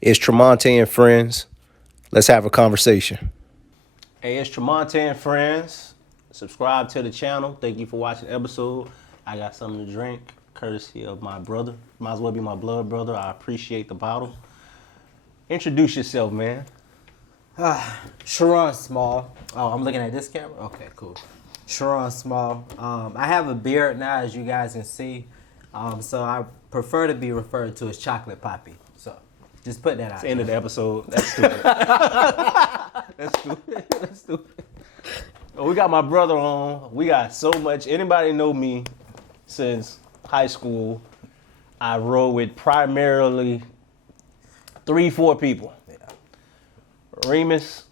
It's Tromonte and Friends. Let's have a conversation. Hey, it's Tromonte and Friends. Subscribe to the channel. Thank you for watching the episode. I got something to drink, courtesy of my brother. Might as well be my blood brother. I appreciate the bottle. Introduce yourself, man. Sherron Small. Oh, I'm looking at this camera? Okay, cool. Sherron Small. I have a beard now, as you guys can see. So I prefer to be referred to as Chocolate Poppy. So just put that out. It's the end of the episode. That's stupid. That's stupid. Oh, we got my brother on. We got so much. Anybody know me since high school? I rode with primarily 3-4 people. Yeah. Remus,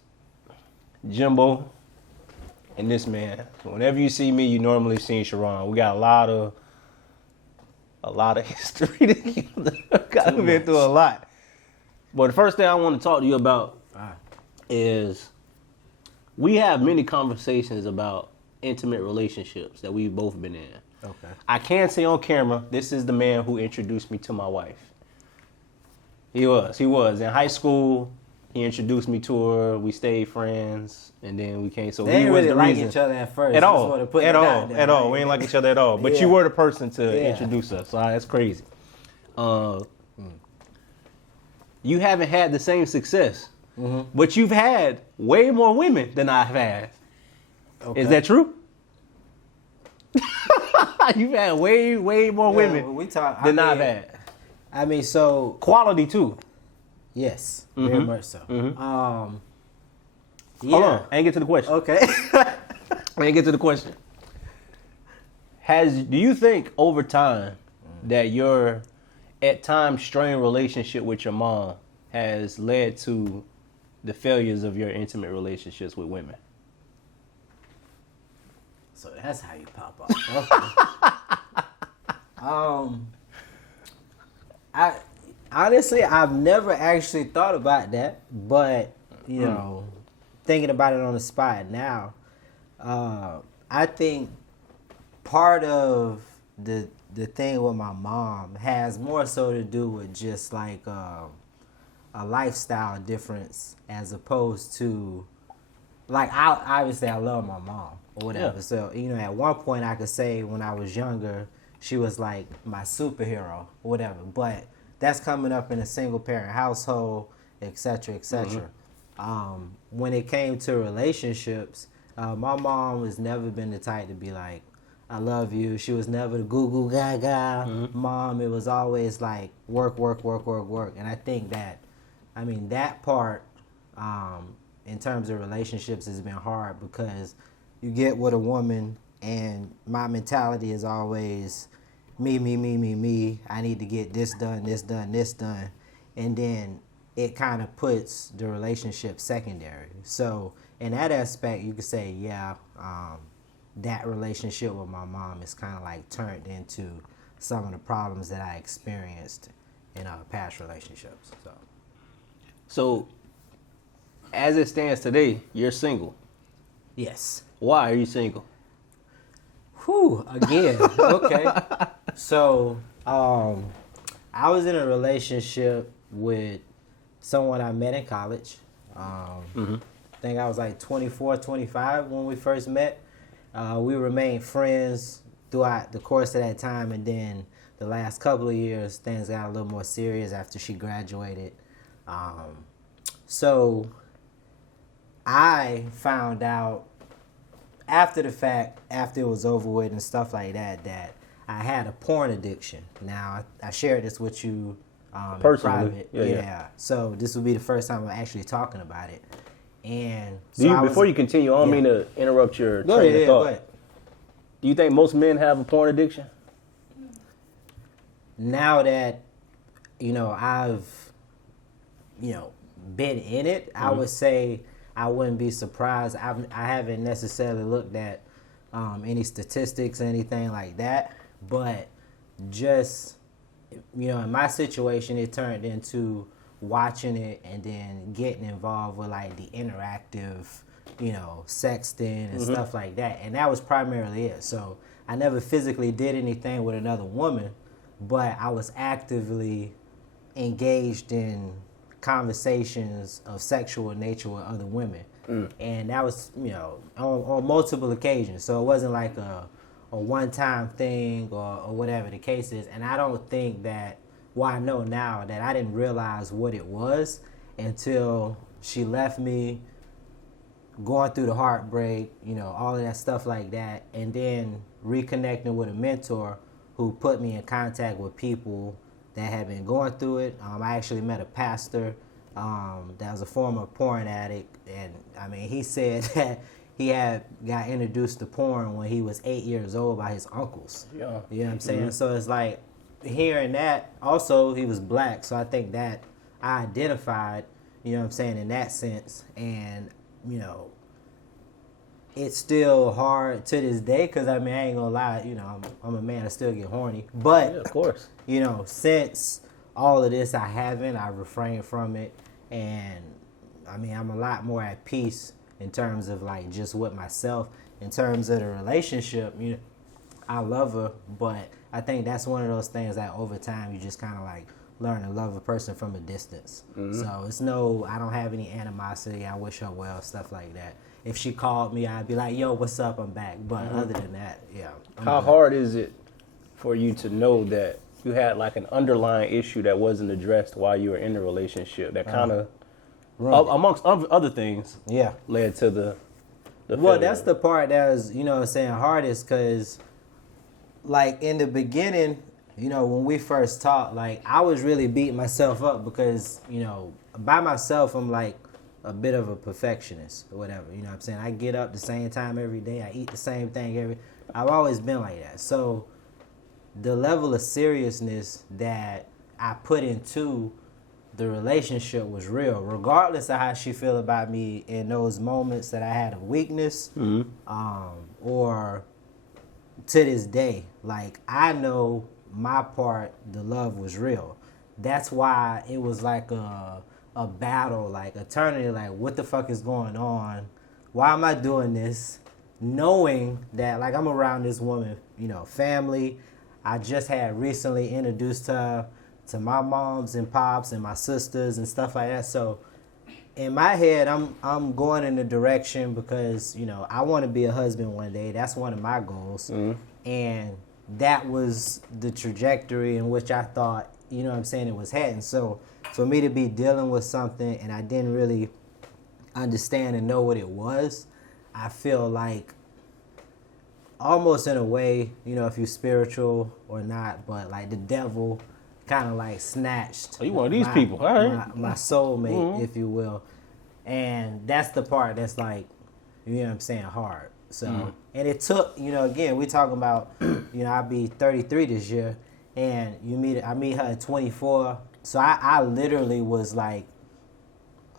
Jimbo, and this man. Whenever you see me, you normally see Sherron. We got a lot of history together. Got been through a lot. But the first thing I want to talk to you about is we have many conversations about intimate relationships that we've both been in. Okay. I can say on camera, this is the man who introduced me to my wife. He was. In high school, he introduced me to her. We stayed friends, and then we came. So they he didn't was really the like reason. each other at first. At all. At all. We ain't like each other at all. But Yeah. you were the person to Yeah. introduce us. So that's crazy. You haven't had the same success, but you've had way more women than I've had. Okay. Is that true? You've had way more women than I've had. I mean, so Quality too. yes, very much so. Yeah. Hold on, I ain't get to the question. Okay. I ain't get to the question. Do you think over time that your at times strained relationship with your mom has led to the failures of your intimate relationships with women? So that's how you pop off. Okay. I honestly, I've never actually thought about that, but you know, thinking about it on the spot now, I think part of the thing with my mom has more so to do with just like a lifestyle difference as opposed to like I love my mom or whatever. Yeah. So at one point I could say when I was younger she was like my superhero or whatever. But that's coming up in a single parent household, etc., etc. When it came to relationships, my mom has never been the type to be like, I love you. She was never the goo goo gaga mom. It was always like work. And I think that part in terms of relationships has been hard because you get with a woman and my mentality is always me. I need to get this done. And then it kind of puts the relationship secondary. So in that aspect, you could say, that relationship with my mom is kind of like turned into some of the problems that I experienced in past relationships. So, as it stands today, you're single. Yes. Why are you single? Whew, again. Okay. So, I was in a relationship with someone I met in college. I think I was like 24, 25 when we first met. We remained friends throughout the course of that time, and then the last couple of years, things got a little more serious after she graduated. So I found out after the fact, after it was over with and stuff like that, that I had a porn addiction. Now, I shared this with you Personally, in private. yeah. So this will be the first time I'm actually talking about it. And Before you continue, I don't mean to interrupt your train of thought. Go ahead. Do you think most men have a porn addiction? Now that I've been in it, I would say I wouldn't be surprised. I haven't necessarily looked at any statistics or anything like that, but just in my situation, it turned into watching it and then getting involved with like the interactive, sexting and stuff like that. And that was primarily it. So I never physically did anything with another woman, but I was actively engaged in conversations of sexual nature with other women. And that was, on multiple occasions. So it wasn't like a one-time thing or whatever the case is. And I don't think that, well, I know now that I didn't realize what it was until she left me, going through the heartbreak, all of that stuff like that, and then reconnecting with a mentor who put me in contact with people that had been going through it. I actually met a pastor that was a former porn addict, and I mean, he said that he got introduced to porn when he was 8 years old by his uncles. Yeah. You know what I'm saying? So it's like, hearing that, also he was black, so I think that I identified, in that sense. And it's still hard to this day, because I mean, I ain't gonna lie, I'm a man, I still get horny. But, Yeah, of course. Since all of this I refrained from it. And I mean, I'm a lot more at peace in terms of like just with myself. In terms of the relationship, I love her, but I think that's one of those things that over time you just kind of like learn to love a person from a distance. So it's I don't have any animosity. I wish her well, stuff like that. If she called me, I'd be like, yo, what's up? I'm back. But other than that, yeah. How hard is it for you to know that you had like an underlying issue that wasn't addressed while you were in the relationship that kind of, amongst other things, led to the well, failure? that's the part that was, hardest, because like in the beginning, when we first talked, like I was really beating myself up because, by myself, I'm like a bit of a perfectionist or whatever. You know what I'm saying? I get up the same time every day. I eat the same thing I've always been like that. So the level of seriousness that I put into the relationship was real, regardless of how she feel about me in those moments that I had a weakness, or to this day. Like, I know my part, the love was real. That's why it was like a battle, like eternity, like what the fuck is going on? Why am I doing this? Knowing that like I'm around this woman, family. I just had recently introduced her to my moms and pops and my sisters and stuff like that. So in my head, I'm going in the direction because, I want to be a husband one day. That's one of my goals. And that was the trajectory in which I thought, it was heading. So for me to be dealing with something and I didn't really understand and know what it was, I feel like almost in a way, if you're spiritual or not, but like the devil kind of like snatched. Oh, you one of these people, all right? My soulmate, if you will. And that's the part that's like, hard. So, and it took, again, we talking about, I'll be 33 this year, and I meet her at 24. So I literally was like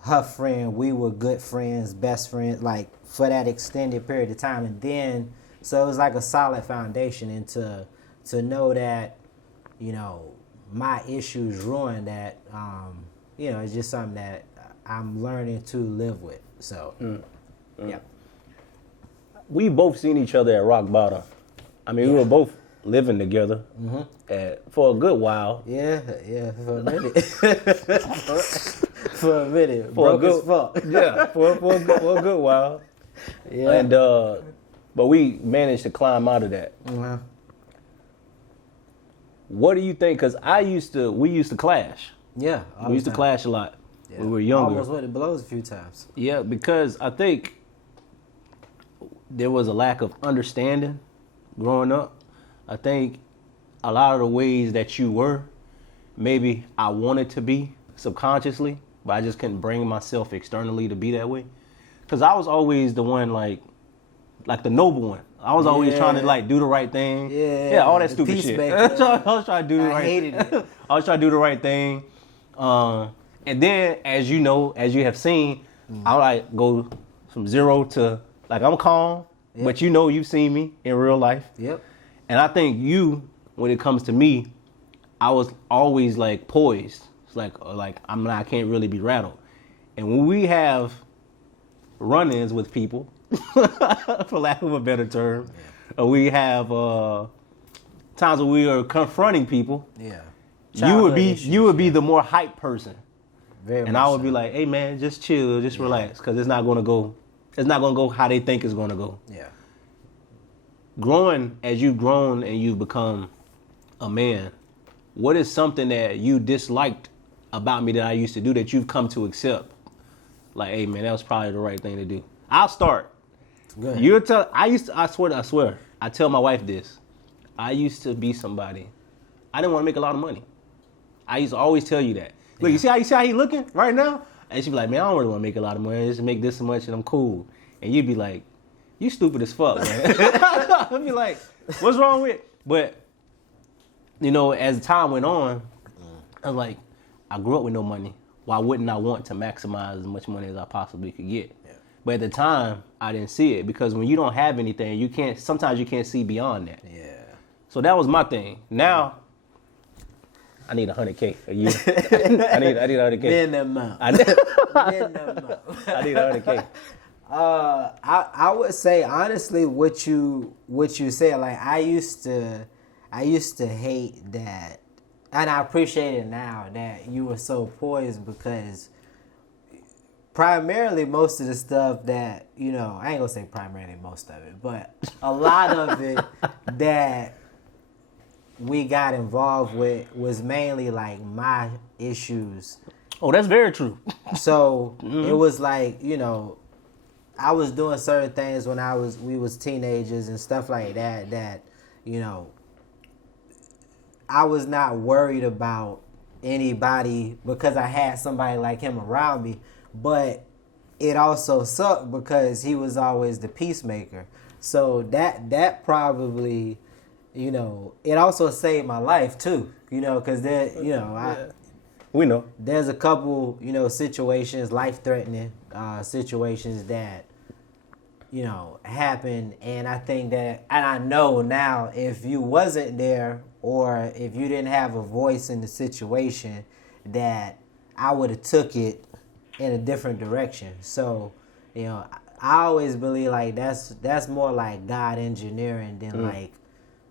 her friend. We were good friends, best friends, like for that extended period of time. And then, so it was like a solid foundation, and to know that, my issues ruined that, it's just something that I'm learning to live with. So, yeah. We both seen each other at rock bottom. I mean, we were both living together for a good while. Yeah, for a minute. for a minute. For Broke as fuck. Yeah, for a good while. Yeah. And but we managed to climb out of that. What do you think? Because we used to clash. Yeah. We used to clash a lot when we were younger. Almost went to blows a few times. Yeah, because I think there was a lack of understanding growing up. I think a lot of the ways that you were, maybe I wanted to be subconsciously, but I just couldn't bring myself externally to be that way. Because I was always the one like the noble one. I was always trying to like do the right thing. Yeah, all that stupid shit. I was trying to do the right thing. I hated it. I was trying to do the right thing. And then, as you know, as you have seen, I like go from zero to like I'm calm, but you've seen me in real life. Yep. And I think when it comes to me, I was always like poised. It's like I can't really be rattled. And when we have run-ins with people, for lack of a better term, we have times when we are confronting people. Yeah. You would be the more hype person. Very and much I would so. be like, hey man, just chill, just relax, because it's not gonna go how they think it's gonna go. Yeah. Growing as you've grown and you've become a man, what is something that you disliked about me that I used to do that you've come to accept? Like, hey man, that was probably the right thing to do. I'll start. Good. I swear, I tell my wife this. I used to be somebody. I didn't want to make a lot of money. I used to always tell you that. Look, you see how he looking right now? And she'd be like, man, I don't really want to make a lot of money. Just make this much and I'm cool. And you'd be like, you stupid as fuck, man. I'd be like, what's wrong with it? But, you know, as time went on, I was like, I grew up with no money. Why wouldn't I want to maximize as much money as I possibly could get? Yeah. But at the time, I didn't see it, because when you don't have anything, sometimes you can't see beyond that. Yeah. So that was my thing. Now, I need $100K a year. I need $100K. Minimum. I need $100K. I would say honestly what you said, like I used to hate that, and I appreciate it now that you were so poised, because primarily most of the stuff that, you know, I ain't gonna say primarily most of it, but a lot of it that we got involved with was mainly like my issues. Oh, that's very true. So it was like, you know, I was doing certain things when we was teenagers and stuff like that, you know, I was not worried about anybody because I had somebody like him around me, but it also sucked because he was always the peacemaker. So that probably, you know, it also saved my life too, you know, because we know there's a couple, you know, situations, life-threatening situations that, you know, happen, and I think that, and I know now, if you wasn't there or if you didn't have a voice in the situation, that I would have took it in a different direction. So, you know, I always believe like that's more like God engineering than like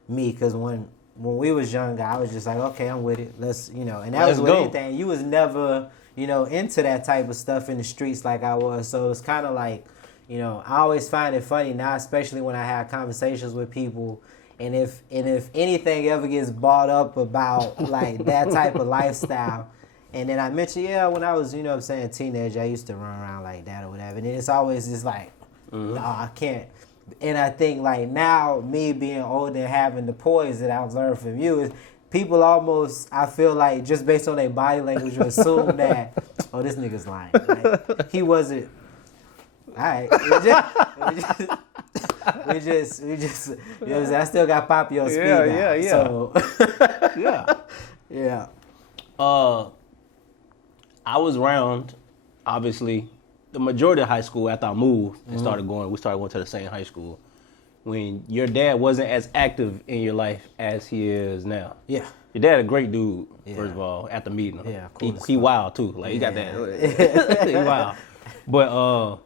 me, because when we was younger, I was just like, okay, I'm with it. Let's, you know, and that was with anything. You was never, you know, into that type of stuff in the streets like I was. So it's kind of like, you know, I always find it funny now, especially when I have conversations with people, and if anything ever gets brought up about like that type of lifestyle, and then I mention, when I was, you know what I'm saying, teenager, I used to run around like that or whatever, and then it's always just like, no, I can't. And I think like now, me being older and having the poise that I've learned from you, is people almost, I feel like just based on their body language, you assume that, oh, this nigga's lying. Like, he wasn't. All right. We just, you know what I'm saying? I still got Poppy on speed now. Yeah. So, yeah. I was around, obviously, the majority of high school after I moved and we started going to the same high school, when your dad wasn't as active in your life as he is now. Yeah. Your dad a great dude, first of all, after meeting him. Yeah, cool. He wild too. Like he got that. He wild. But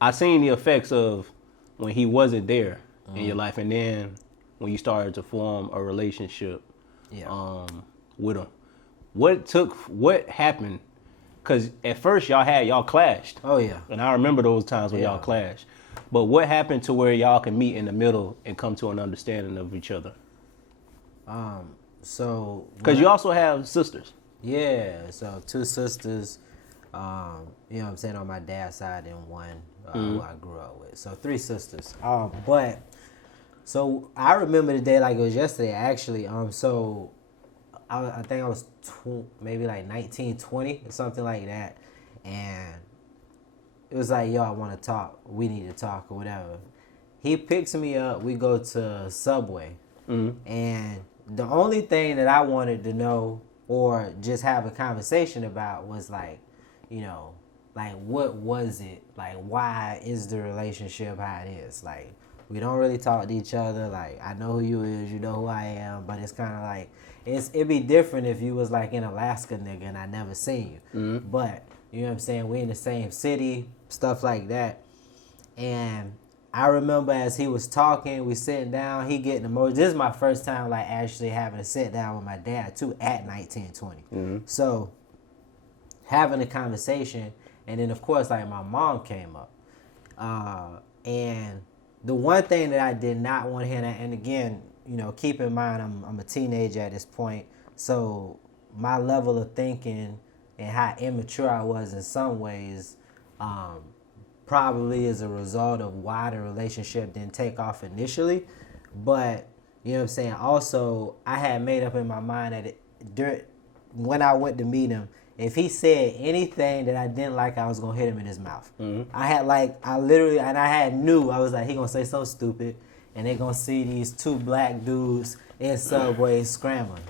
I seen the effects of when he wasn't there in your life, and then when you started to form a relationship with him. What happened? Because at first y'all clashed. Oh yeah. And I remember those times when y'all clashed. But what happened to where y'all can meet in the middle and come to an understanding of each other? So because you also have sisters. Yeah. So 2 sisters. You know what I'm saying, on my dad's side, and one who I grew up with. So 3 sisters. But so I remember the day like it was yesterday, actually. So I think I was maybe like 19, 20 or something like that, and it was like, yo, I want to talk. We need to talk or whatever. He picks me up. We go to Subway, and the only thing that I wanted to know or just have a conversation about was like, you know, like what was it? Like, why is the relationship how it is? Like, we don't really talk to each other. Like, I know who you is, you know who I am, but it's kind of like, it'd be different if you was like in Alaska, nigga, and I never seen you. But, you know what I'm saying, we in the same city, stuff like that. And I remember as he was talking, we sitting down, he getting emotional. This is my first time like actually having to sit down with my dad too at 19, 20. So having a conversation, and then of course like my mom came up, and the one thing that I did not want to hear, and again, you know, keep in mind I'm a teenager at this point, so my level of thinking and how immature I was in some ways probably is a result of why the relationship didn't take off initially. But you know what I'm saying, also I had made up in my mind that when I went to meet him, if he said anything that I didn't like, I was gonna hit him in his mouth. I was like, he gonna say something stupid, and they gonna see these two black dudes in Subway scrambling.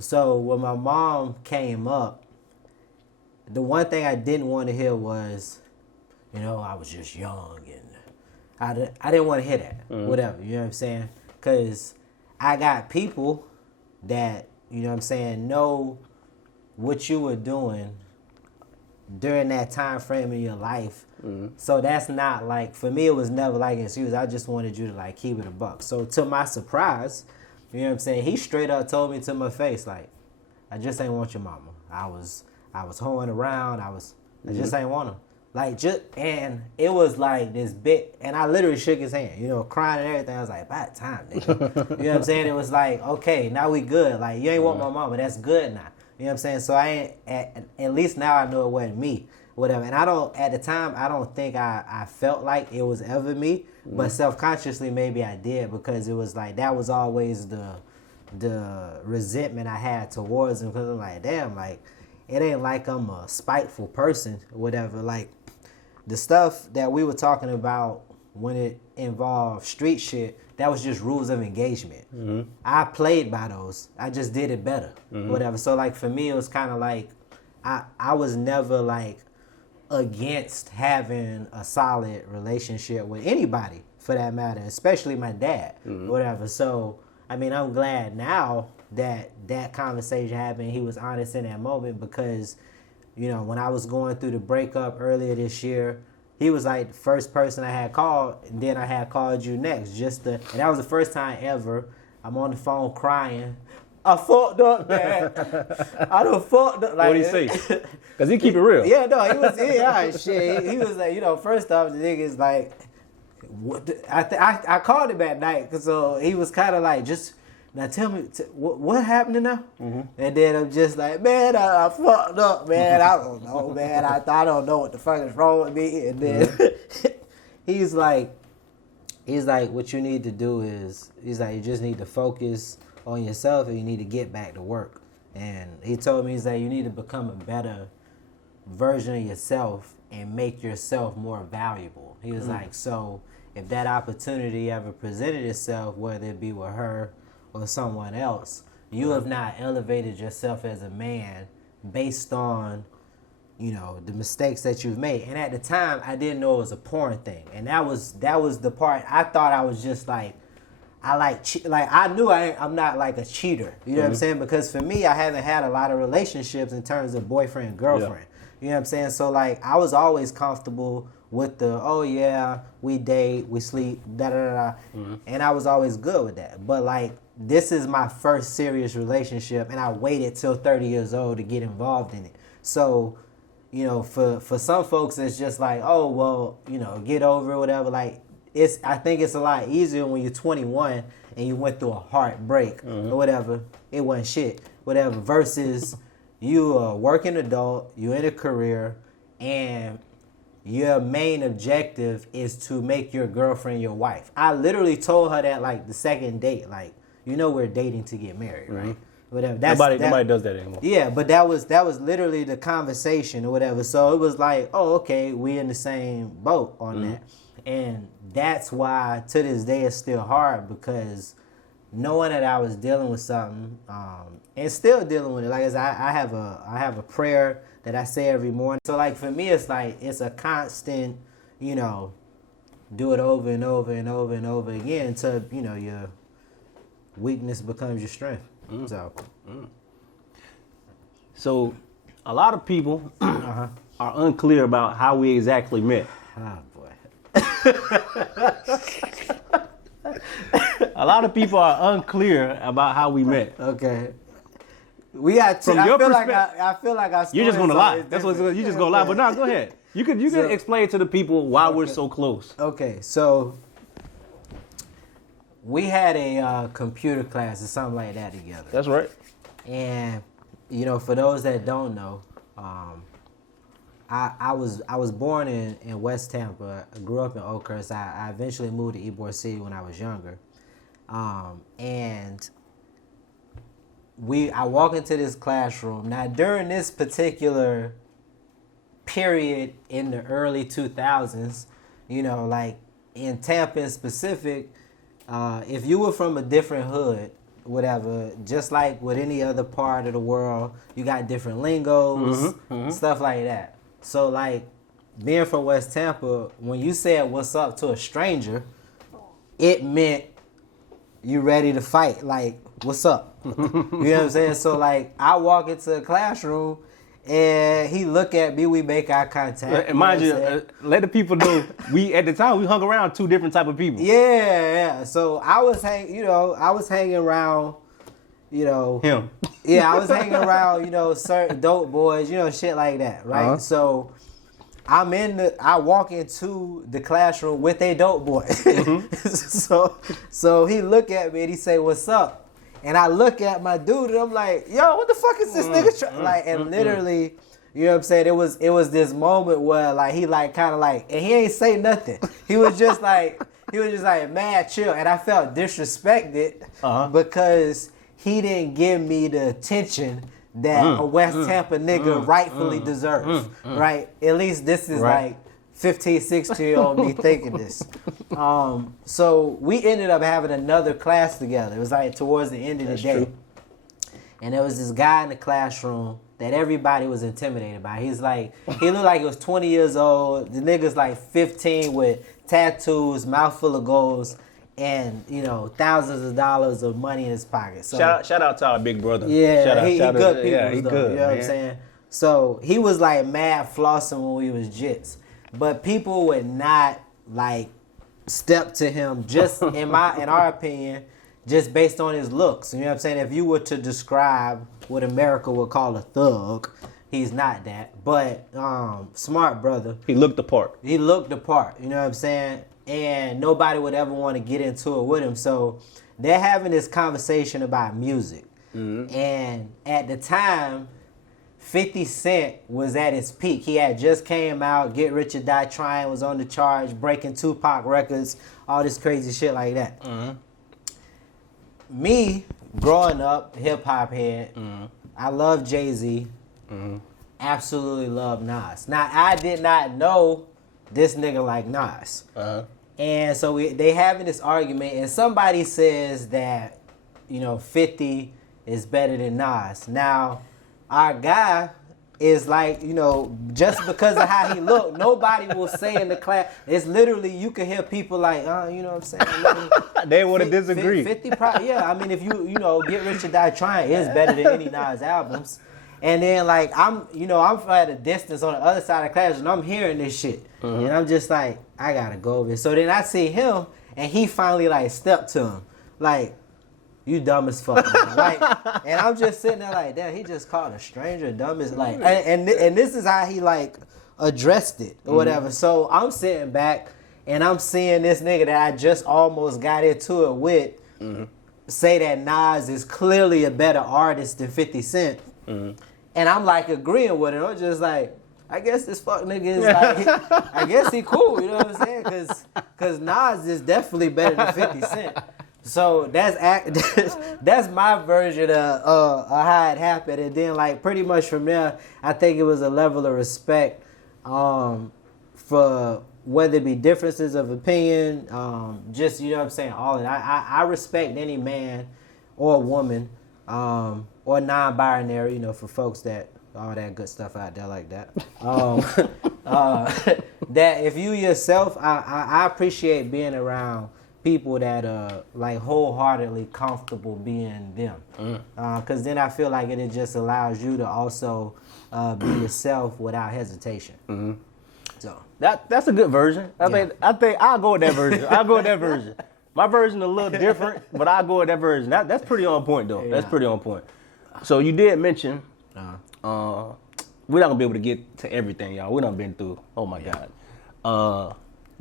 So when my mom came up, the one thing I didn't want to hear was, you know, I was just young, and I didn't want to hear that. Whatever, you know what I'm saying? Because I got people that, you know what I'm saying, know what you were doing during that time frame in your life. So that's not like, for me, it was never like an excuse. I just wanted you to like keep it a buck. So to my surprise, you know what I'm saying, he straight up told me to my face, like, I just ain't want your mama. I was hoeing around. I just ain't want her. Like, and it was like this big, and I literally shook his hand, you know, crying and everything. I was like, about time, nigga. You know what I'm saying? It was like, okay, now we good. Like, you ain't want my mama. That's good now. You know what I'm saying? So I ain't, at least now I know it wasn't me, whatever. And at the time, I don't think I felt like it was ever me, but self-consciously maybe I did, because it was like, that was always the resentment I had towards him, because I'm like, damn, like, it ain't like I'm a spiteful person or whatever. Like, the stuff that we were talking about when it involved street shit, that was just rules of engagement. I played by those. I just did it better, whatever. So, like, for me, it was kind of like, I was never, like, against having a solid relationship with anybody, for that matter, especially my dad, whatever. So, I mean, I'm glad now that conversation happened. He was honest in that moment, because, you know, when I was going through the breakup earlier this year, he was like the first person I had called, and then I had called you next. And that was the first time ever. I'm on the phone crying. I fucked up, man. I done fucked up. Like, what did he say? Because he keep it real. Yeah, no, he was, all right, shit. He was like, you know, first off, the nigga's like, I called him at night, so he was kind of like, just, now tell me, what happened now? And then I'm just like, man, I fucked up, man. I don't know, man. I don't know what the fuck is wrong with me. And then he's like, what you need to do is, he's like, you just need to focus on yourself, and you need to get back to work. And he told me, he's like, you need to become a better version of yourself and make yourself more valuable. He was like, so if that opportunity ever presented itself, whether it be with her or someone else, you have not elevated yourself as a man based on, you know, the mistakes that you've made. And at the time, I didn't know it was a porn thing, and that was the part. I thought I was just like, I knew I'm not like a cheater. You know what I'm saying? Because for me, I haven't had a lot of relationships in terms of boyfriend girlfriend. You know what I'm saying? So like, I was always comfortable with the, oh yeah, we date, we sleep, and I was always good with that. But like, this is my first serious relationship, and I waited till 30 years old to get involved in it. So, you know, for some folks, it's just like, oh, well, you know, get over it, whatever. Like, I think it's a lot easier when you're 21 and you went through a heartbreak or whatever. It wasn't shit, whatever, versus you a working adult, you're in a career, and your main objective is to make your girlfriend your wife. I literally told her that like the second date, like, you know, we're dating to get married, right? Whatever. Nobody does that anymore. Yeah, but that was literally the conversation or whatever. So it was like, oh, okay, we in the same boat on that. And that's why to this day it's still hard, because knowing that I was dealing with something, and still dealing with it. Like I have a prayer that I say every morning. So like for me, it's like it's a constant, you know, do it over and over and over and over again until, you know, your weakness becomes your strength. So a lot of people are unclear about how we exactly met. Oh boy. A lot of people are unclear about how we met. Okay. We got two. From your I feel like I. You're just gonna lie. That's what you just gonna lie. But no, go ahead. You can explain to the people why we're so close. Okay, so we had a computer class or something like that together. That's right. And for those that don't know, I was born in West Tampa. I grew up in Oakhurst. I eventually moved to Ybor City when I was younger, and I walk into this classroom. Now, during this particular period in the early 2000s, like in Tampa in specific, if you were from a different hood, whatever, just like with any other part of the world, you got different lingos, stuff like that. So, like, being from West Tampa, when you said what's up to a stranger, it meant you ready to fight. Like, what's up? You know what I'm saying? So, like, I walk into a classroom and he look at me, we make eye contact. And mind you, let the people know, at the time we hung around two different type of people. Yeah. So I was hanging around, him. Yeah, I was hanging around, certain dope boys, shit like that, right? Uh-huh. So I walk into the classroom with a dope boy. So he look at me and he say, "What's up?" And I look at my dude and I'm like, "Yo, what the fuck is this nigga like?" And literally, you know what I'm saying? It was this moment where like he like kind of like, and he ain't say nothing. He was just like mad chill, and I felt disrespected because he didn't give me the attention that a West Tampa nigga rightfully deserves, right? At least this is like 15, 16-year-old me thinking this. So we ended up having another class together. It was like towards the end of the day. True. And there was this guy in the classroom that everybody was intimidated by. He looked like he was 20 years old. The nigga's like 15 with tattoos, mouth full of goals, and thousands of dollars of money in his pocket. So shout out to our big brother. Yeah, he good people. Yeah, he good. You know what I'm saying? So he was like mad flossing when we was jits, but people would not like step to him. Just in our opinion, just based on his looks. You know what I'm saying? If you were to describe what America would call a thug, he's not that. But smart brother. He looked the part. You know what I'm saying? And nobody would ever want to get into it with him. So they're having this conversation about music. Mm-hmm. And at the time, 50 Cent was at his peak. He had just came out, Get Rich or Die Trying was on the charts, breaking Tupac records, all this crazy shit like that. Mm-hmm. Me, growing up, hip-hop head, I love Jay-Z, absolutely love Nas. Now, I did not know this nigga like Nas. And so they having this argument, and somebody says that, 50 is better than Nas. Now, our guy is like, just because of how he looked, nobody will say in the class. It's literally, you can hear people like, you know what I'm saying? They want to disagree. 50 probably, yeah. I mean, if you Get Rich or Die Trying is better than any Nas albums. And then like I'm at a distance on the other side of the class and I'm hearing this shit. And I'm just like, I gotta go over it. So then I see him and he finally like stepped to him. Like, you dumb as fuck. Like, and I'm just sitting there like, damn, he just called a stranger dumb as like, and this is how he like addressed it or whatever. So I'm sitting back and I'm seeing this nigga that I just almost got into it with say that Nas is clearly a better artist than 50 Cent. And I'm like agreeing with it. I'm just like, I guess this fuck nigga is like, I guess he cool, you know what I'm saying? Cause Nas is definitely better than 50 Cent. So that's my version of how it happened. And then like pretty much from there, I think it was a level of respect for whether it be differences of opinion, just, you know what I'm saying, all of it. I respect any man or woman, or non-binary, for folks that, all that good stuff out there like that. That if you yourself, I appreciate being around people that are like wholeheartedly comfortable being them. Because then I feel like it just allows you to also be yourself without hesitation. So that's a good version. I think I'll go with that version. My version a little different, but I'll go with that version. That's pretty on point though. Yeah. That's pretty on point. So you did mention, we're not gonna be able to get to everything, y'all. We done been through. Oh my God,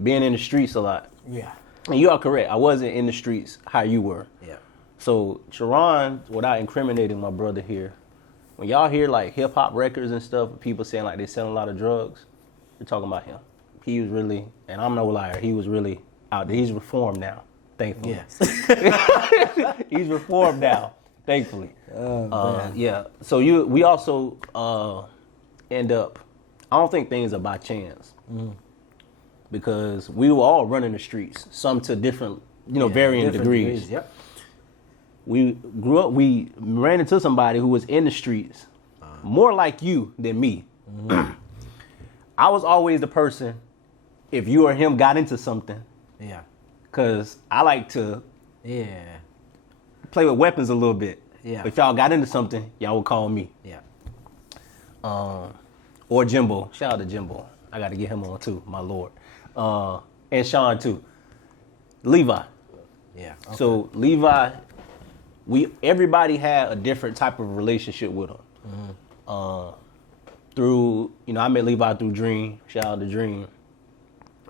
being in the streets a lot. Yeah. And you are correct. I wasn't in the streets how you were. Yeah. So Sherron, without incriminating my brother here, when y'all hear like hip hop records and stuff, people saying like they selling a lot of drugs, you're talking about him. He was really, and I'm no liar, he was really out there. He's reformed now, thankfully. Yes. He's reformed now, thankfully. Man. Yeah. So we also end up, I don't think things are by chance. Because we were all running the streets, some to different, varying different degrees. Yep. We grew up, we ran into somebody who was in the streets, more like you than me. I was always the person, if you or him got into something, Yeah. because I like to Yeah. play with weapons a little bit. Yeah. If y'all got into something, y'all would call me. Yeah. Or Jimbo. Shout out to Jimbo. I got to get him on too, my lord. And Sean too. Levi. Yeah. Okay. So Levi, everybody had a different type of relationship with him. Through, I met Levi through Dream. Shout out to Dream.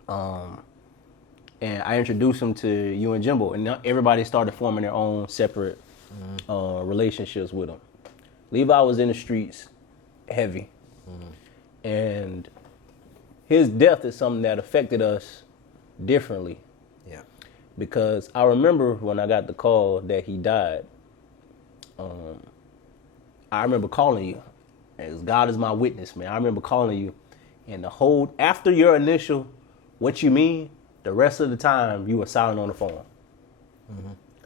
And I introduced him to you and Jimbo, and everybody started forming their own separate relationships with him. Levi was in the streets heavy, and his death is something that affected us differently. Yeah. Because I remember when I got the call that he died, I remember calling you, as God is my witness, man. I remember calling you, and after your initial, what you mean, the rest of the time you were silent on the phone.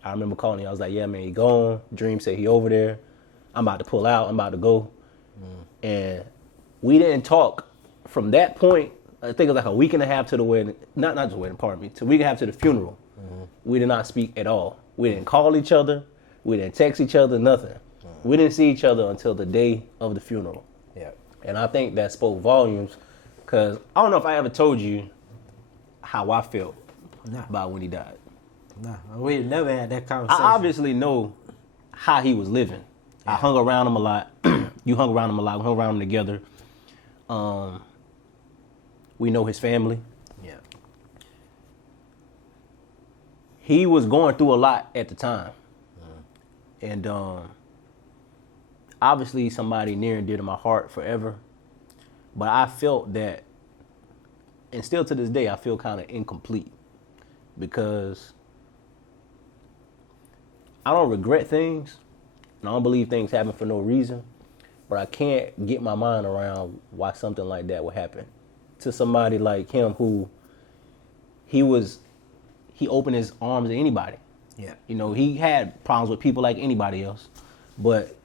I remember calling you. I was like, yeah, man, he gone. Dream said he over there. I'm about to pull out. I'm about to go. And we didn't talk from that point. I think it was like a week and a half to the wedding. Not the wedding, pardon me. To a week and a half to the funeral. We did not speak at all. We didn't call each other. We didn't text each other, nothing. We didn't see each other until the day of the funeral. Yeah. And I think that spoke volumes, because I don't know if I ever told you how I felt about when he died. Nah, we never had that conversation. I obviously know how he was living. I hung around him a lot. You hung around him a lot. We hung around him together. We know his family. Yeah. He was going through a lot at the time. And obviously somebody near and dear to my heart forever. But I felt that, and still to this day, I feel kind of incomplete, because I don't regret things, and I don't believe things happen for no reason, but I can't get my mind around why something like that would happen to somebody like him, who he opened his arms to anybody. Yeah. He had problems with people like anybody else, but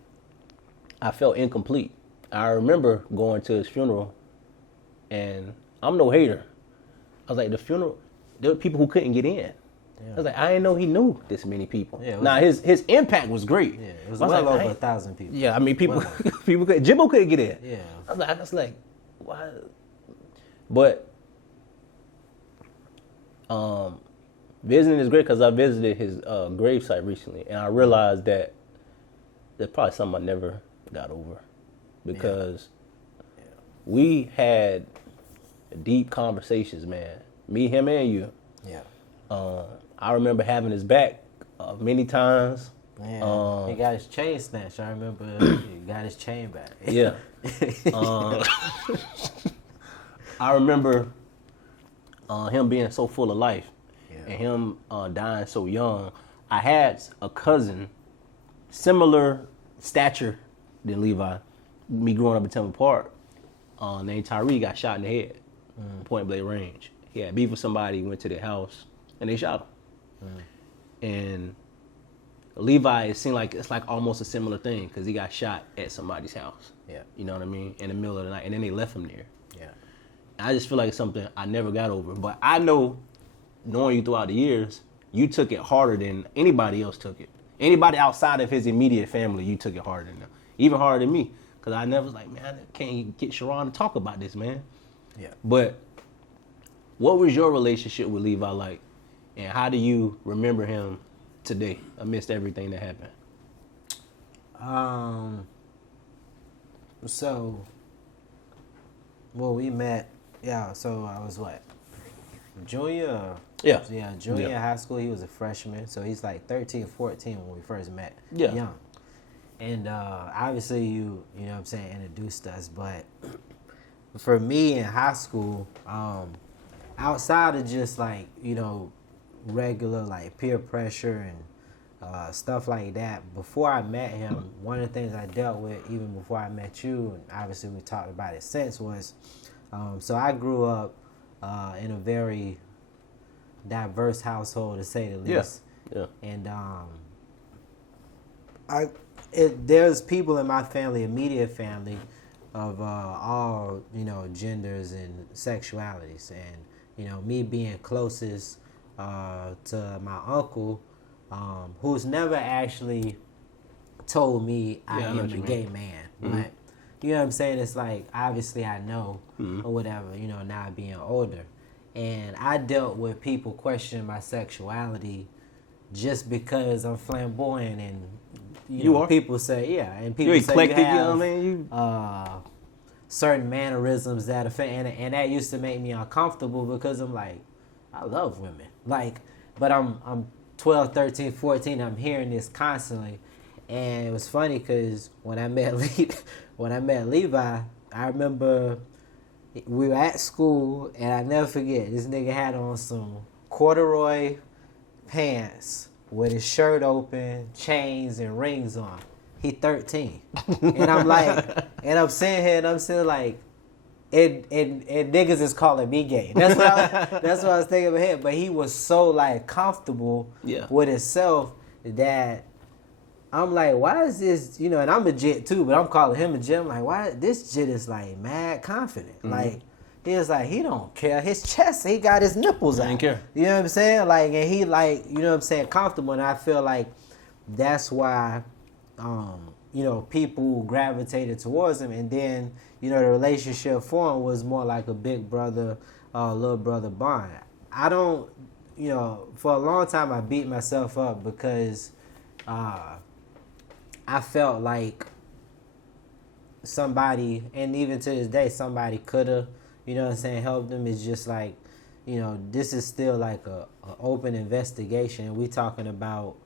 I felt incomplete. I remember going to his funeral, and I'm no hater. I was like, the funeral, there were people who couldn't get in. Yeah. I was like, I didn't know he knew this many people. Yeah, now his impact was great. Yeah, it was I well like, over 1,000 people. Yeah, I mean, people could. Jimbo couldn't get in. Yeah. I was like, why? But visiting is great, because I visited his gravesite recently, and I realized that there's probably something I never got over, because we had deep conversations, man. Me, him, and you. Yeah. I remember having his back many times. Man, he got his chain snatched. I remember he got his chain back. Yeah. I remember him being so full of life, and him dying so young. I had a cousin, similar stature than Levi, me growing up in Temple Park, named Tyree, got shot in the head, point blank range. He had beef with somebody, went to their house, and they shot him. And Levi, it seemed like it's like almost a similar thing, because he got shot at somebody's house. Yeah. You know what I mean? In the middle of the night, and then they left him there. Yeah. I just feel like it's something I never got over. But I know, knowing you throughout the years, you took it harder than anybody else took it. Anybody outside of his immediate family, you took it harder than them. Even harder than me. Because I never was like, man, I can't get Sherron to talk about this, man. Yeah. But what was your relationship with Levi like? And how do you remember him today amidst everything that happened? So, well, we met. Yeah. So I was what? Junior. Yeah. Yeah. Junior high school. He was a freshman. So he's like 13, 14 when we first met. Yeah. Young. And obviously you know what I'm saying, introduced us. But for me in high school, outside of just like, you know, regular like peer pressure and stuff like that, before I met him, one of the things I dealt with even before I met you, and obviously we talked about it since, was so I grew up in a very diverse household, to say the least. Yeah. And there's people in my family, immediate family, of all, you know, genders and sexualities. And, you know, me being closest to my uncle, who's never actually told me I am a gay man. But, you know what I'm saying? It's like, obviously I know or whatever, you know, now being older. And I dealt with people questioning my sexuality just because I'm flamboyant and, you know, people say, yeah, and people You're say eclectic, you have, you know what I mean? certain mannerisms that offend, and that used to make me uncomfortable because I'm like, I love women, like, but I'm 12, 13, 14, I'm hearing this constantly. And it was funny because when I met Levi, I remember we were at school, and I never forget, this nigga had on some corduroy pants with his shirt open, chains and rings on. He 13. And I'm like, and I'm sitting here and I'm still like, and niggas is calling me gay. That's what I was thinking in my head. But he was so like comfortable with himself that I'm like, why is this, you know, and I'm a jit too, but I'm calling him a jit. I'm like, why this jit is like mad confident. Like, he was like, he don't care. His chest, he got his nipples out. He didn't care. You know what I'm saying? Like, and he like, you know what I'm saying, comfortable. And I feel like that's why, you know, people gravitated towards him. And then, you know, the relationship for him was more like a big brother, little brother bond. I don't, you know, for a long time I beat myself up because I felt like somebody, and even to this day, somebody could have, you know what I'm saying, helped them. It's just like, you know, this is still like a open investigation. We talking about,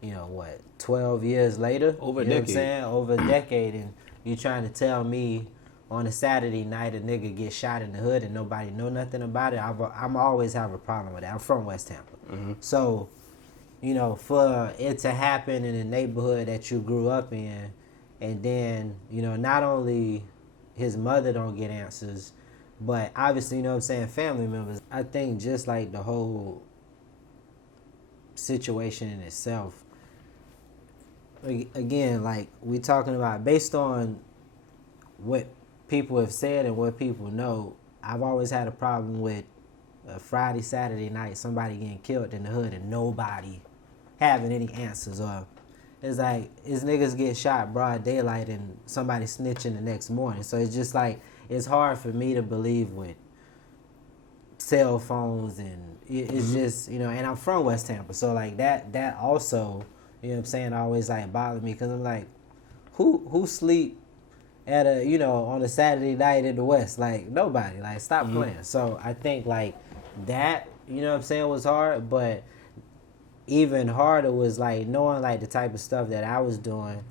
you know, what, 12 years later? Over a decade. Know what I'm saying? Over a decade, and you trying to tell me on a Saturday night a nigga get shot in the hood and nobody know nothing about it? I'm always have a problem with that. I'm from West Tampa. So, you know, for it to happen in a neighborhood that you grew up in, and then, you know, not only his mother don't get answers, but obviously, you know what I'm saying, family members. I think just like the whole situation in itself, again, like we talking about, based on what people have said and what people know, I've always had a problem with a Friday, Saturday night, somebody getting killed in the hood and nobody having any answers. Or it's like, his niggas get shot broad daylight and somebody snitching the next morning. So it's just like, it's hard for me to believe with cell phones, and it's just, you know, and I'm from West Tampa, so like that also, you know what I'm saying, always like bothered me, because I'm like, who sleep at a, you know, on a Saturday night in the West? Like, nobody. Like, stop playing. So I think like that, you know what I'm saying, was hard. But even harder was like knowing like the type of stuff that I was doing,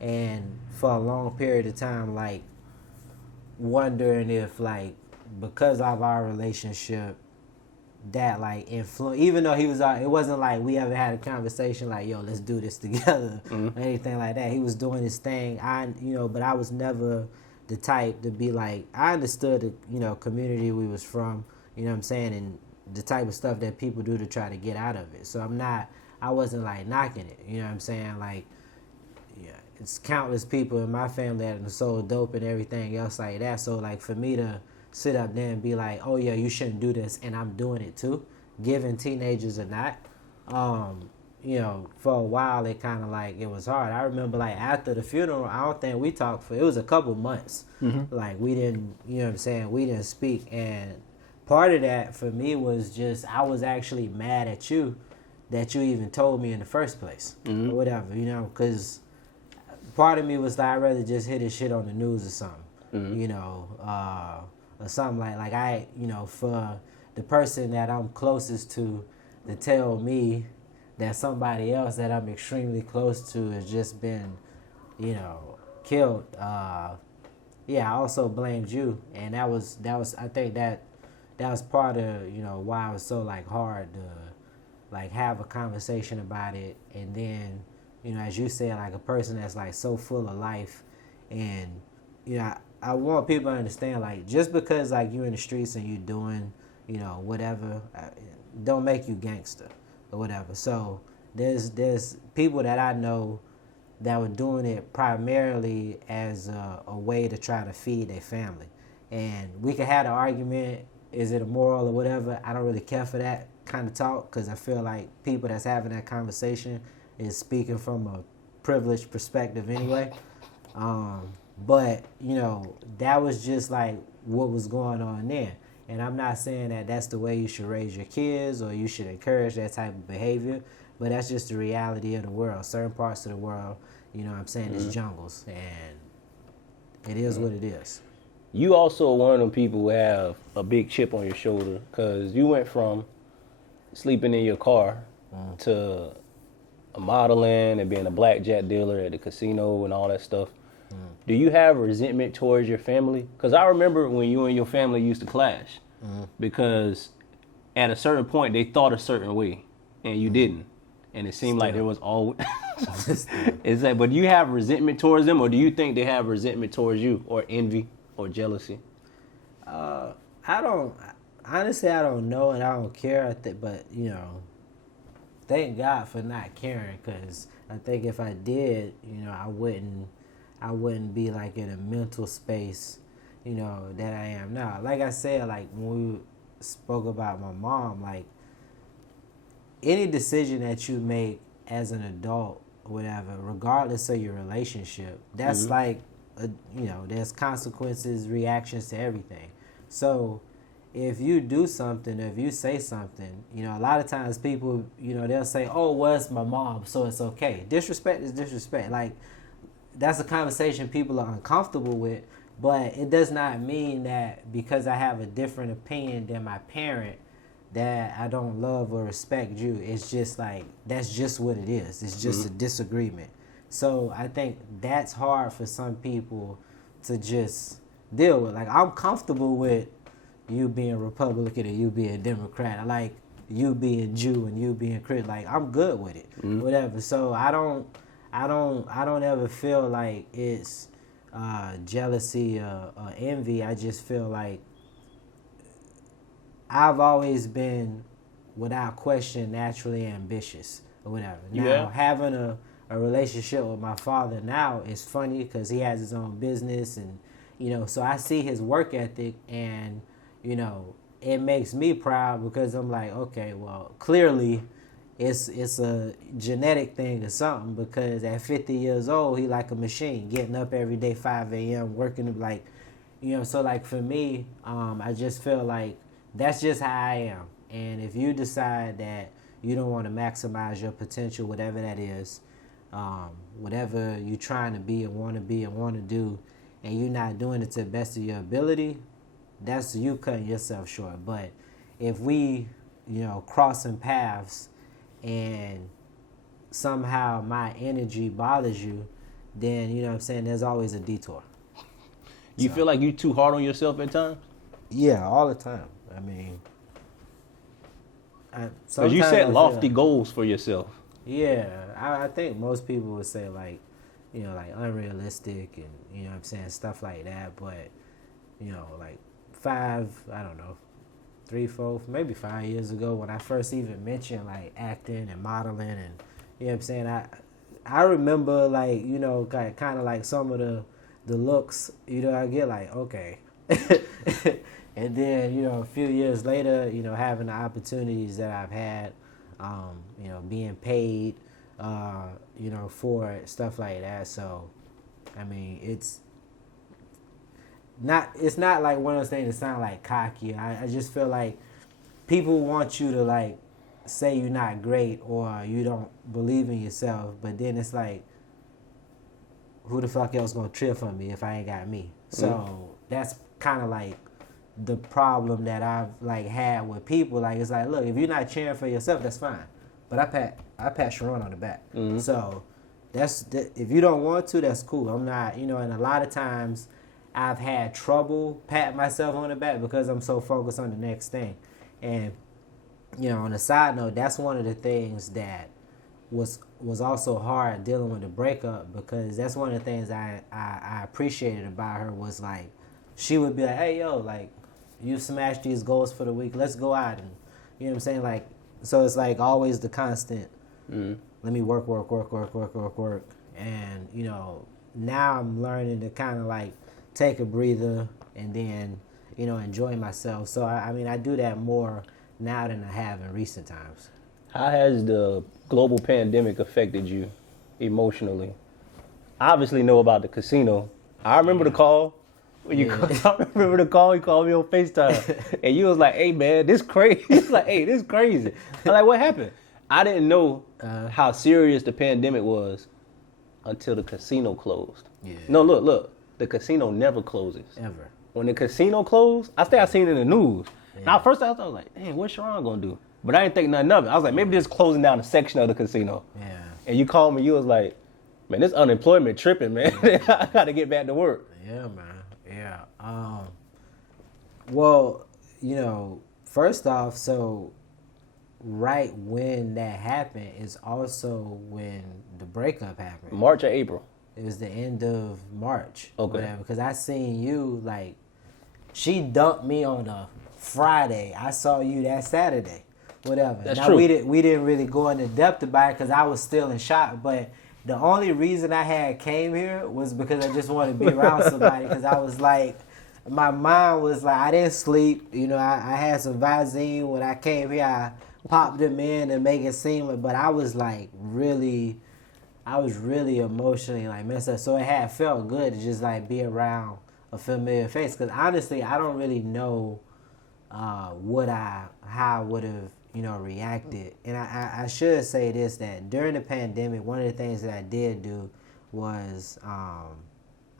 and for a long period of time, like wondering if like, because of our relationship, that like influence, even though he was, it wasn't like we ever had a conversation like, yo, let's do this together or anything like that. He was doing his thing. You know, but I was never the type to be like, I understood the, you know, community we was from, you know what I'm saying, and the type of stuff that people do to try to get out of it. So I wasn't like knocking it, you know what I'm saying? Like, yeah, it's countless people in my family that have sold dope and everything else like that. So like, for me to sit up there and be like, oh yeah, you shouldn't do this, and I'm doing it too, giving teenagers or not, you know, for a while it kind of like, it was hard. I remember like after the funeral, I don't think we talked for, it was a couple months. Like, we didn't, you know what I'm saying, we didn't speak. And part of that for me was just, I was actually mad at you that you even told me in the first place or whatever, you know, because part of me was like, I'd rather just hit his shit on the news or something, or something like I, for the person that I'm closest to tell me that somebody else that I'm extremely close to has just been, killed. I also blamed you, and that was I think that was part of why it was so like hard to like have a conversation about it, and then as you said, like a person that's like so full of life, and I want people to understand, like, just because like you in the streets and you doing whatever, don't make you gangster or whatever. So there's people that I know that were doing it primarily as a way to try to feed their family. And we could have the argument, is it immoral or whatever? I don't really care for that kind of talk, because I feel like people that's having that conversation is speaking from a privileged perspective anyway. But, that was just like what was going on there. And I'm not saying that that's the way you should raise your kids or you should encourage that type of behavior, but that's just the reality of the world. Certain parts of the world, it's jungles, and it is what it is. You also one of them people who have a big chip on your shoulder, because you went from sleeping in your car to modeling and being a blackjack dealer at the casino and all that stuff. Do you have resentment towards your family? Because I remember when you and your family used to clash, because at a certain point they thought a certain way and you didn't, and it seemed like there was always. Is that? But do you have resentment towards them, or do you think they have resentment towards you, or envy, or jealousy? I don't. Honestly, I don't know, and I don't care. But thank God for not caring, because I think if I did, I wouldn't be like in a mental space, that I am now. Like I said, like when we spoke about my mom, like any decision that you make as an adult, whatever, regardless of your relationship, that's like, there's consequences, reactions to everything. So if you do something, if you say something, a lot of times people, they'll say, oh, well, it's my mom, so it's okay. Disrespect is disrespect. Like, that's a conversation people are uncomfortable with, but it does not mean that because I have a different opinion than my parent that I don't love or respect you. It's just like, that's just what it is. It's just a disagreement. So I think that's hard for some people to just deal with. Like, I'm comfortable with you being Republican and you being Democrat. I like you being Jew and you being Christian. Like, I'm good with it, whatever. So I don't ever feel like it's jealousy or envy. I just feel like I've always been, without question, naturally ambitious or whatever. Now, having a relationship with my father now is funny because he has his own business, and so I see his work ethic, and it makes me proud, because I'm like, okay, well, clearly it's a genetic thing or something, because at 50 years old, he like a machine, getting up every day 5 a.m., working like, so like for me, I just feel like that's just how I am. And if you decide that you don't want to maximize your potential, whatever that is, whatever you're trying to be and want to do, and you're not doing it to the best of your ability, that's you cutting yourself short. But if we, crossing paths and somehow my energy bothers you, then, there's always a detour. You feel like you too hard on yourself at times? Yeah, all the time. I mean, because you set lofty goals for yourself. Yeah, I think most people would say like, like unrealistic and, stuff like that. But, like 3, 4, maybe 5 years ago, when I first even mentioned like acting and modeling, and I remember like, kind of like some of the looks, I get like, okay. And then, a few years later, having the opportunities that I've had, being paid, for it, stuff like that. So, I mean, it's not like one of those things that sound like cocky. I just feel like people want you to like say you're not great or you don't believe in yourself, but then it's like, who the fuck else gonna cheer for me if I ain't got me? So that's kind of like the problem that I've like had with people. Like it's like, look, if you're not cheering for yourself, that's fine. But I pat Sherron on the back. So if you don't want to, that's cool. I'm not, and a lot of times I've had trouble patting myself on the back because I'm so focused on the next thing. And on a side note, that's one of the things that was also hard dealing with the breakup, because that's one of the things I appreciated about her was like, she would be like, hey, yo, like, you smashed these goals for the week. Let's go out. And, you know what I'm saying? Like, so it's like always the constant, let me work. And, now I'm learning to kind of like take a breather and then, enjoy myself. So, I do that more now than I have in recent times. How has the global pandemic affected you emotionally? I obviously know about the casino. I remember the call. I remember the call. You called me on FaceTime, and you was like, "Hey man, this crazy." He's like, "Hey, this crazy." I'm like, "What happened?" I didn't know how serious the pandemic was until the casino closed. Yeah. No, look. The casino never closes. Ever. When the casino closed, I seen it in the news. Yeah. Now, first I was like, "Dang, what's Sherron gonna do?" But I didn't think nothing of it. I was like, maybe just closing down a section of the casino. Yeah. And you called me. You was like, "Man, this unemployment tripping, man. I got to get back to work." Yeah, man. Yeah. Well, first off, so right when that happened is also when the breakup happened. March or April? It was the end of March. Okay. Whatever, because I seen you, like, she dumped me on a Friday. I saw you that Saturday. Whatever. That's true. We didn't really go into depth about it because I was still in shock, but the only reason I had came here was because I just wanted to be around somebody, because I was like, my mind was like, I didn't sleep. I had some Visine. When I came here, I popped them in and make it seem like, but I was like really emotionally like messed up. So it had felt good to just like be around a familiar face, because honestly, I don't really know how I would have reacted. And I should say this, that during the pandemic, one of the things that I did do was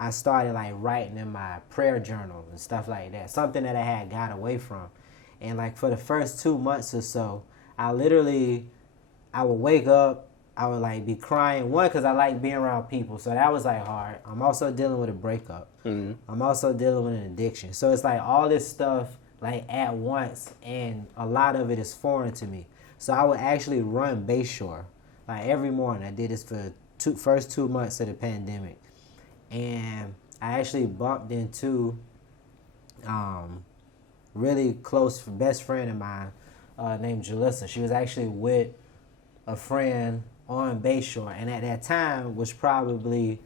I started like writing in my prayer journal and stuff like that, something that I had got away from. And like for the first 2 months or so, I would wake up, I would like be crying, one, because I like being around people, so that was like hard. I'm also dealing with a breakup. I'm also dealing with an addiction, so it's like all this stuff like at once, and a lot of it is foreign to me. So I would actually run Bayshore like every morning. I did this for first 2 months of the pandemic, and I actually bumped into really close best friend of mine named Jalissa. She was actually with a friend on Bayshore, and at that time was probably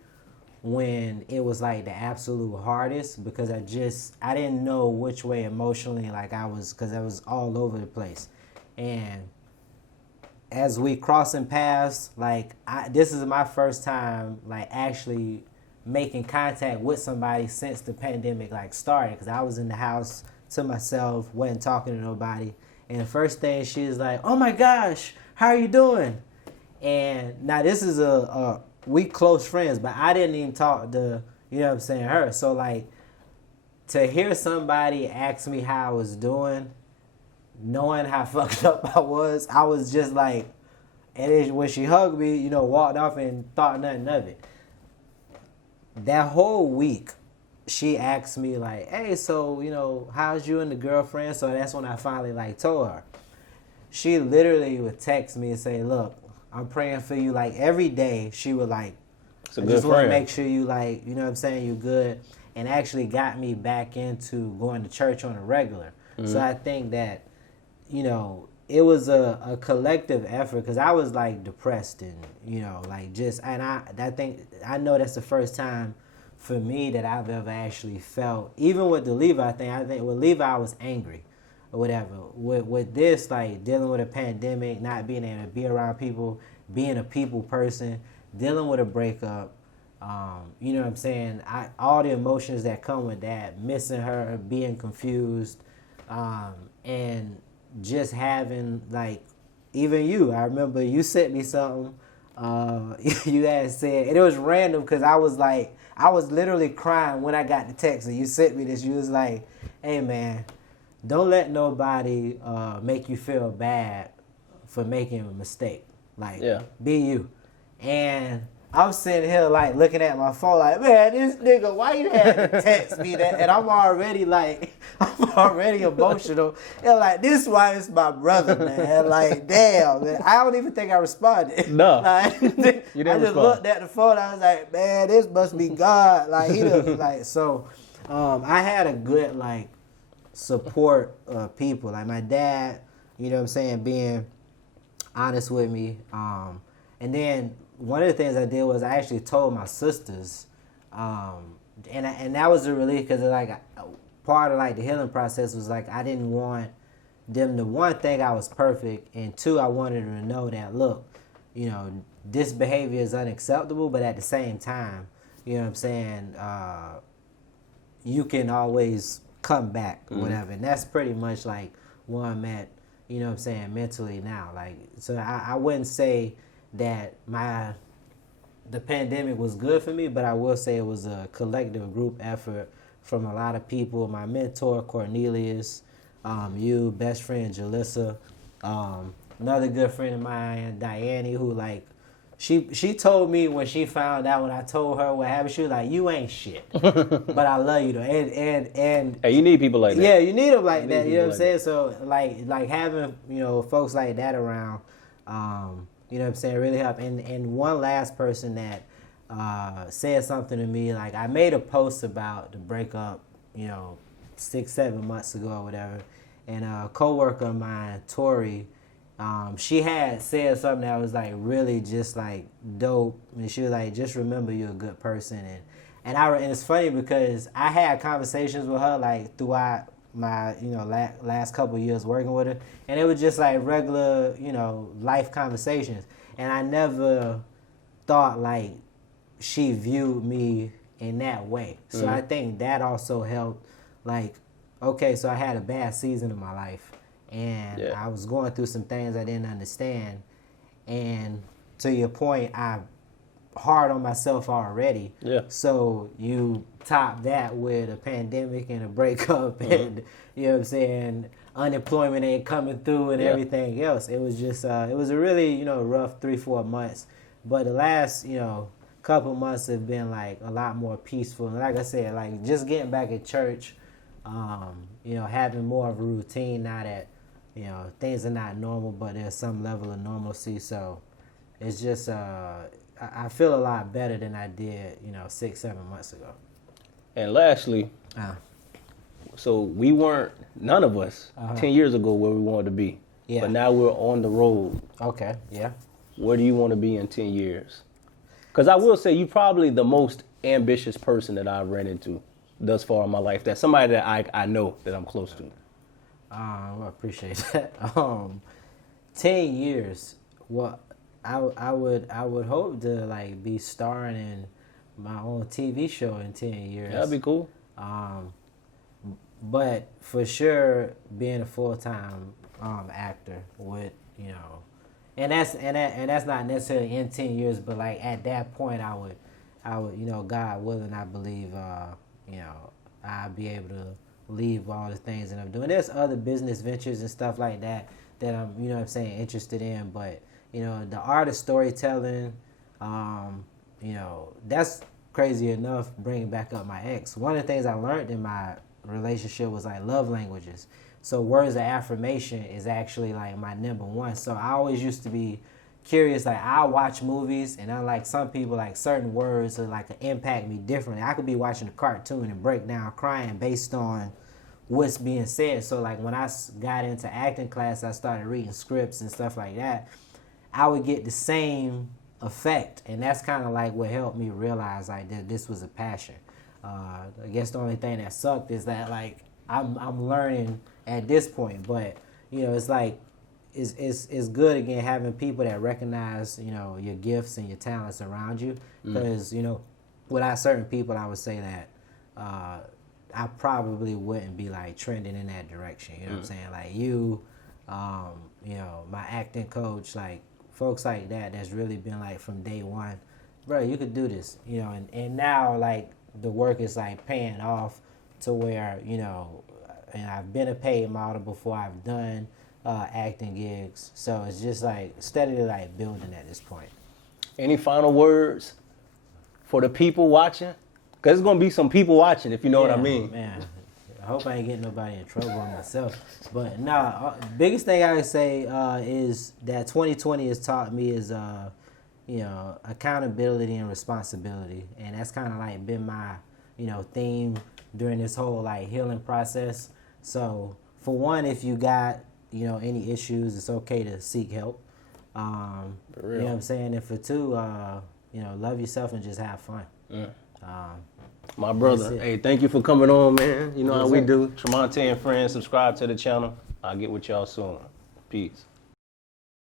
when it was like the absolute hardest, because I didn't know which way emotionally, like because I was all over the place. And as we crossing paths, like this is my first time like actually making contact with somebody since the pandemic like started, because I was in the house to myself, wasn't talking to nobody. And the first thing she was like, "Oh my gosh, how are you doing?" And now this is we close friends, but I didn't even talk to, her. So like to hear somebody ask me how I was doing, knowing how fucked up I was just like, and then when she hugged me, walked off and thought nothing of it. That whole week, she asked me like, "Hey, so, how's you and the girlfriend?" So that's when I finally like told her. She literally would text me and say, "Look, I'm praying for you." Like every day, she would like, "I just want to make sure you like, you good," and actually got me back into going to church on a regular. So I think that, it was a collective effort, because I was like depressed and, and I know that's the first time for me that I've ever actually felt, even with the Levi thing. I think with Levi I was angry or whatever. With this, like dealing with a pandemic, not being able to be around people, being a people person, dealing with a breakup, you know what I'm saying? All the emotions that come with that, missing her, being confused, and just having like, even you, I remember you sent me something you had said, and it was random because I was literally crying when I got the text and you sent me this. You was like, "Hey man, don't let nobody make you feel bad for making a mistake. Like, be you." And I'm sitting here like looking at my phone like, man, this nigga, why you had to text me that? And I'm already emotional. And like, this why it's my brother, man. Like, damn, man. I don't even think I responded. No. Like, You didn't I just respond. looked at the phone. I was like, man, this must be God. Like, he does, like, so I had a good like support people. Like my dad, you know what I'm saying, being honest with me. And then one of the things I did was I actually told my sisters, and that was a relief because like part of like the healing process was like I didn't want them to, one, think I was perfect, and two, I wanted them to know that, look, you know, this behavior is unacceptable, but at the same time, you know what I'm saying, you can always come back or whatever. And that's pretty much like where I'm at, you know what I'm saying, mentally now. Like, so I wouldn't say that the pandemic was good for me, but I will say it was a collective group effort from a lot of people. My mentor Cornelius, you, best friend Jalissa, another good friend of mine, Diane, who like she told me when she found out, when I told her what happened, she was like, "You ain't shit, but I love you though." And Hey, you need people like that. Yeah, you need them like that. You know what I'm saying? So like having, you know, folks like that around, you know what I'm saying, really help. And one last person that said something to me, like I made a post about the breakup, you know, 6-7 months ago or whatever, and a coworker of mine, Tori, she had said something that was like really just like dope, and she was like, "Just remember you're a good person." And it's funny because I had conversations with her like throughout my, you know, last couple of years working with her, and it was just like regular, you know, life conversations, and I never thought like she viewed me in that way. So I think that also helped. Like, okay, so I had a bad season of my life, and I was going through some things I didn't understand, and to your point, I hard on myself already. Yeah. So you top that with a pandemic and a breakup, and you know what I'm saying, unemployment ain't coming through and everything else. It was just it was a really, you know, rough 3-4 months. But the last, you know, couple months have been like a lot more peaceful. And like I said, like just getting back at church, you know, having more of a routine now that, you know, things are not normal, but there's some level of normalcy. So it's just I feel a lot better than I did, you know, 6-7 months ago. And lastly, so we weren't, none of us, 10 years ago where we wanted to be. Yeah. But now we're on the road. Okay, yeah. Where do you want to be in 10 years? Because I will say you're probably the most ambitious person that I've ran into thus far in my life. That's somebody that I know that I'm close to. I appreciate that. 10 years. Well, I would hope to like be starring in my own TV show in 10 years. That'd be cool. But for sure, being a full-time actor would, you know, and that's not necessarily in 10 years, but like at that point, I would, you know, God willing, I believe, you know, I'd be able to leave all the things that I'm doing. There's other business ventures and stuff like that I'm, you know what I'm saying, interested in, but you know, the art of storytelling, you know, that's crazy enough. Bringing back up my ex, one of the things I learned in my relationship was like love languages. So words of affirmation is actually like my number one. So I always used to be curious. Like I watch movies, and unlike some people, like certain words are like impact me differently. I could be watching a cartoon and break down crying based on what's being said. So like when I got into acting class, I started reading scripts and stuff like that. I would get the same effect, and that's kind of like what helped me realize like that this was a passion. I guess the only thing that sucked is that like I'm learning at this point, but you know, it's like it's good again having people that recognize, you know, your gifts and your talents around you, because you know, without certain people, I would say that I probably wouldn't be like trending in that direction. You know what I'm saying? Like you know, my acting coach, like folks like that that's really been like from day one, bro, you could do this, you know, and now like the work is like paying off to where, you know, and I've been a paid model before, I've done acting gigs, so it's just like steadily like building at this point. Any final words for the people watching? Because there's going to be some people watching, if you know what I mean. Man, I hope I ain't getting nobody in trouble on myself. But nah, biggest thing I would say is that 2020 has taught me is, you know, accountability and responsibility. And that's kind of like been my, you know, theme during this whole like healing process. So for one, if you got, you know, any issues, it's okay to seek help. You know what I'm saying? And for two, you know, love yourself and just have fun. My brother, hey, thank you for coming on, man. You know how we do. Tromonte and Friends, subscribe to the channel. I'll get with y'all soon. Peace.